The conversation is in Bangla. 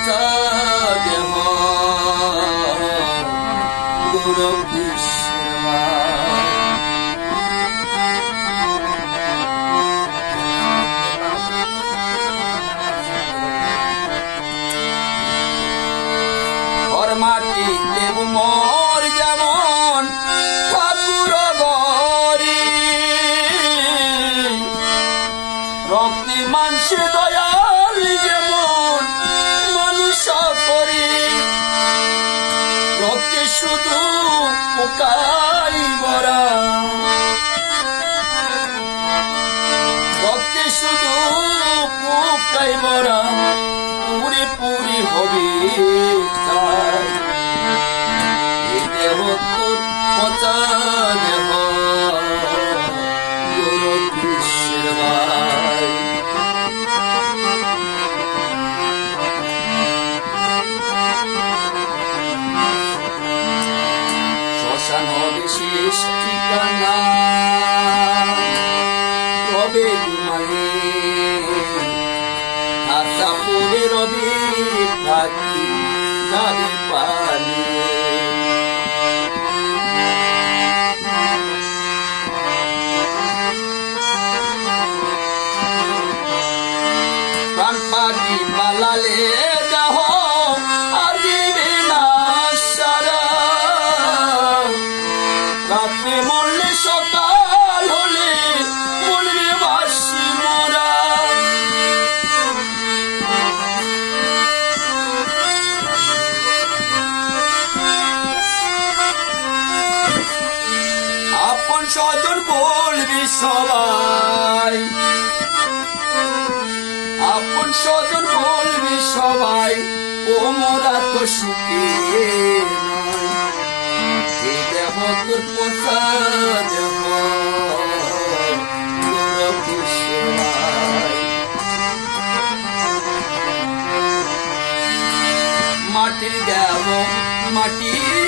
দেহ গুরু সেবা মাটি দেব মোর যেমন ঠাকুর গরি রক্তি মানসে দয়াল যেমন করি রক্তে শুধু পোকাই বরা রক্তে শুধু পোকাই বরা পুরি পুরি হবে এই দেহ তোর পচা। শেষ ঠিকানা রবে ঘুমায়ে আশা পড়ে রবে থাকি যাবে পালিয়ে প্রাণ পাখি আপন স্বজন বলবি সবাই। আপন স্বজন বলবি সবাই, ও মোরা তো সুখে দেহ তোর পোষা মাটির দেহ মাটির